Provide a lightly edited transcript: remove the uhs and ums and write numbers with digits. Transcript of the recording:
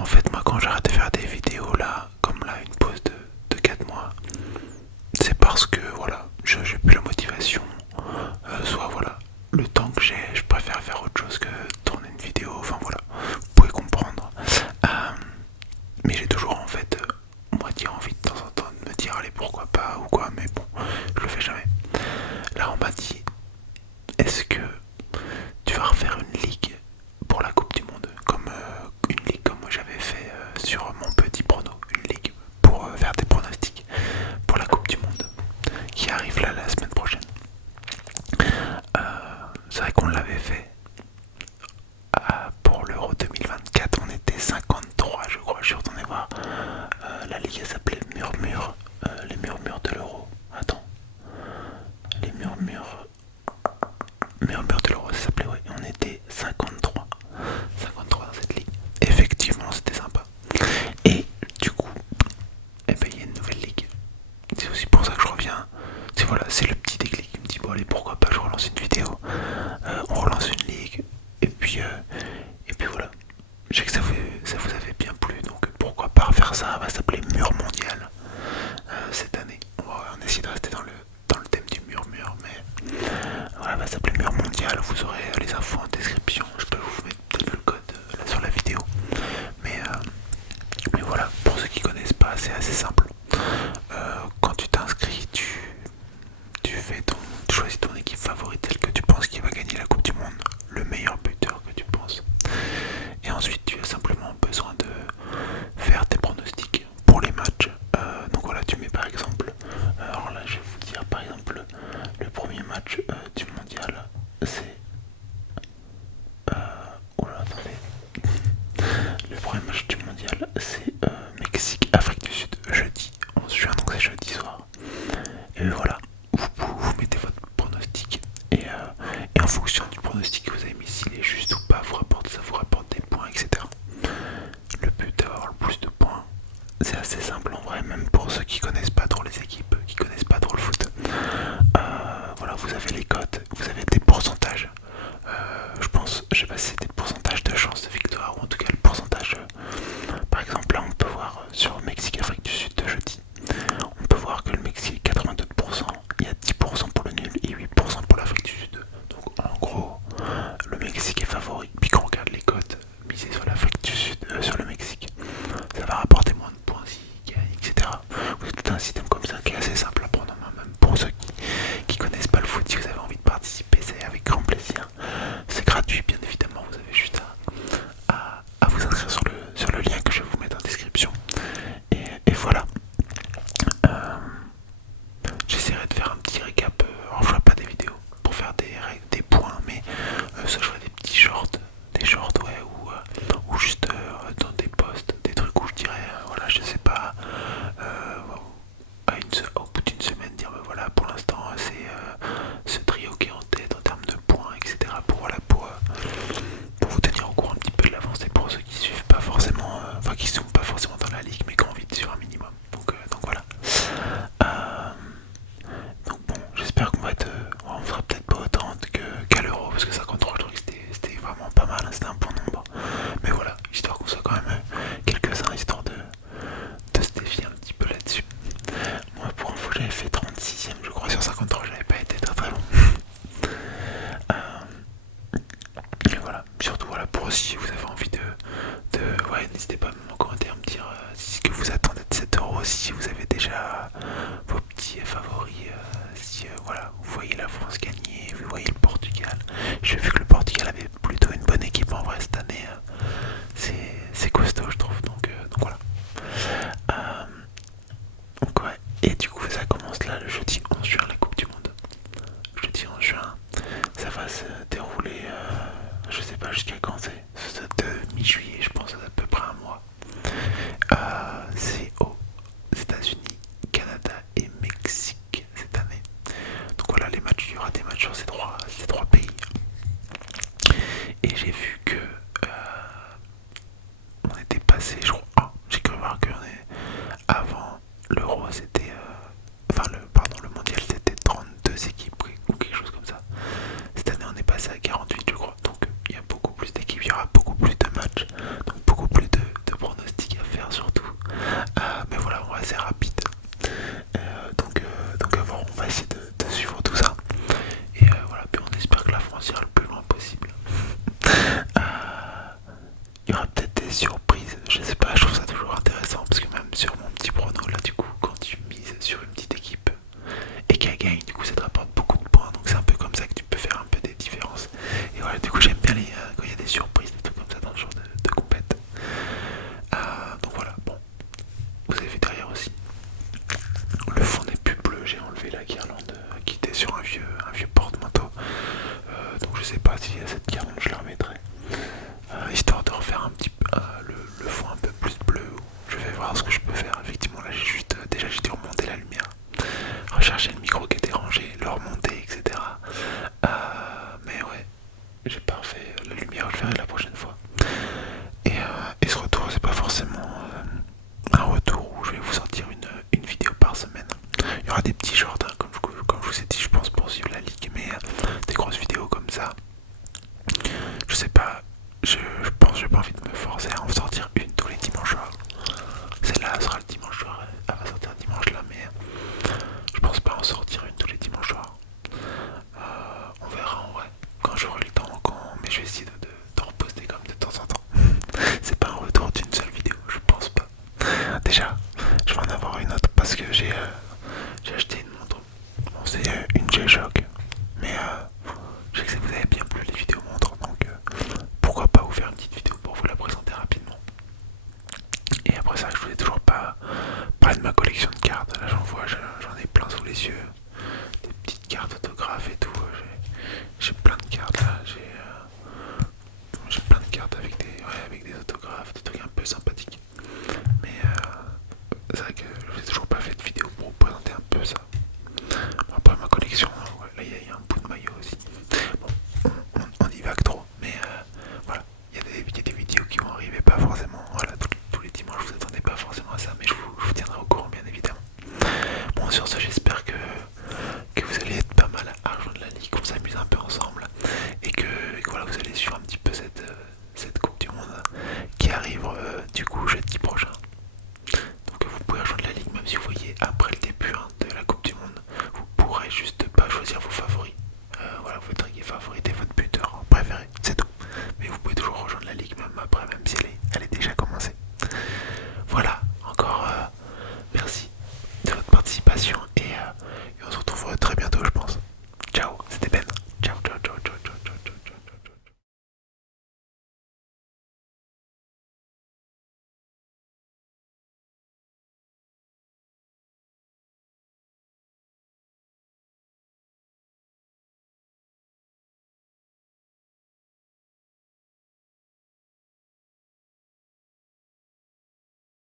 En fait, moi, quand j'arrête de faire des vidéos là, comme là, une pause de 4 mois, c'est parce que voilà, j'ai plus la motivation. Soit voilà, le temps que j'ai, je préfère faire autre chose que tourner une vidéo. Enfin voilà, vous pouvez comprendre. Euh, mais j'ai toujours en fait moitié envie de temps en temps de me dire allez pourquoi pas ou quoi, mais bon, je le fais jamais. Là, on m'a dit est-ce que tu vas refaire une ligue pour la Coupe du Monde, comme une ligue comme moi j'avais fait sur mon petit prono, une ligue pour faire des pronostics pour la Coupe du Monde qui arrive là la semaine prochaine. C'est vrai qu'on l'avait fait pour l'Euro 2024, on était 53 je crois, je suis retourné voir. La ligue elle s'appelait Murmure, les murmures de l'Euro. Attends, les murmures de l'Euro ça s'appelait, ouais, on était 53 dans cette ligue. Effectivement c'était sympa. Et du coup, eh ben, il y a une nouvelle ligue. C'est aussi pour ça que je reviens. C'est voilà, c'est le petit déclic qui me dit bon allez pourquoi pas je relance une vidéo, on relance une ligue et puis voilà. Je sais que ça vous avait bien plu donc pourquoi pas refaire ça. Ça va s'appeler Mur Mondial cette année. On essaie de rester dans le thème du murmure mais voilà, va s'appeler Mur Mondial. Vous aurez les infos en description. Je peux vous mettre peut-être le code là sur la vidéo. Mais, euh, mais voilà, pour ceux qui connaissent pas, c'est assez simple. Quand tu t'inscris, tu choisis ton équipe favorite, celle que tu penses qui va gagner la Coupe du Monde, le meilleur buteur que tu penses. Et ensuite, tu as simplement besoin de faire tes pronostics pour les matchs. Donc voilà, tu mets par exemple, alors là je vais vous dire par exemple, le premier match du mondial, c'est... Oula, attendez. Le premier match du mondial, c'est Mexique-Afrique du Sud, jeudi 11 juin, donc c'est jeudi soir. Et voilà, vous mettez votre pronostic et en fonction du pronostic que vous avez mis, s'il est juste ou pas, ça vous rapporte des points, etc. Le but d'avoir le plus de points, c'est assez simple en vrai, même pour ceux qui connaissent pas trop les équipes, qui connaissent pas trop le foot. Voilà, vous avez les cotes, vous avez des pourcentages. Je pense, je sais pas si c'est des pourcentages de chance de victoire ou en tout cas le pourcentage. Par exemple, là on peut voir sur Mexique-Afrique du Sud de jeudi, on peut voir que le Mexique est 82%, il y a 10% pour le nul et 8% pour l'Afrique du Sud. Donc en gros, le Mexique est favori. Puis quand on regarde les cotes misées sur l'Afrique du Sud, sur le Mexique, ça va rapporter moins de points s'il gagne, etc. Vous avez tout un système comme ça qui est assez simple à prendre en main, même pour ceux qui connaissent pas le foot. Si vous avez envie de participer, c'est avec grand plaisir. C'est gratuit, bien évidemment. Vous avez juste à vous inscrire sur le lien que je vais vous mettre en description. Et voilà. J'essaierai de faire un petit récap. Alors je ferai pas des vidéos pour faire des points, mais ça je ferai des shorts ouais, ou juste dans des posts, des trucs où je dirais, voilà, je sais pas, au bout d'une semaine dire bah voilà pour l'instant c'est ce trio qui est en tête en termes de points, etc. Pour vous tenir au courant un petit peu de l'avancée pour ceux qui suivent pas forcément, enfin qui sont pas forcément dans la ligue mais qui ont envie de suivre un minimum. Donc voilà. Donc bon, j'espère qu'on va être, on sera peut-être pas autant qu'à l'euro parce que 53 je trouvais que c'était vraiment pas mal, hein, c'était un bon nombre. Mais voilà, histoire qu'on soit quand même quelques-uns, histoire de se défier un petit peu là-dessus. Moi pour info j'avais fait 36ème je crois sur 53, j'avais pas été très très long. Et voilà, surtout voilà pour si vous avez envie ouais, n'hésitez pas même en commentaire à me dire ce que vous attendez de 7 euros, si vous avez déjà vos petits favoris, si voilà, vous voyez la France gagner, vous voyez le Portugal. J'ai vu que le Portugal avait plutôt une bonne équipe en vrai cette année, c'est costaud je trouve, donc voilà. Donc ouais, et du coup ça commence là le jeudi 11 juin la Coupe du Monde. Jeudi 11 juin, ça va se dérouler, je sais pas jusqu'à quand c'est de mi-juillet je pense, à peu près un mois. C'est aux États-Unis, Canada et Mexique cette année. Donc voilà les matchs, il y aura des matchs sur ces trois pays. Et j'ai vu que on était passé, je crois. J'ai cru voir que avant l'Euro c'était, le mondial c'était 32 équipes ou quelque chose comme ça. Cette année on est passé à 48 je crois. Donc il y a beaucoup plus d'équipes, il y aura beaucoup plus de matchs, donc beaucoup plus de pronostics. je pense que j'ai pas envie de me forcer à en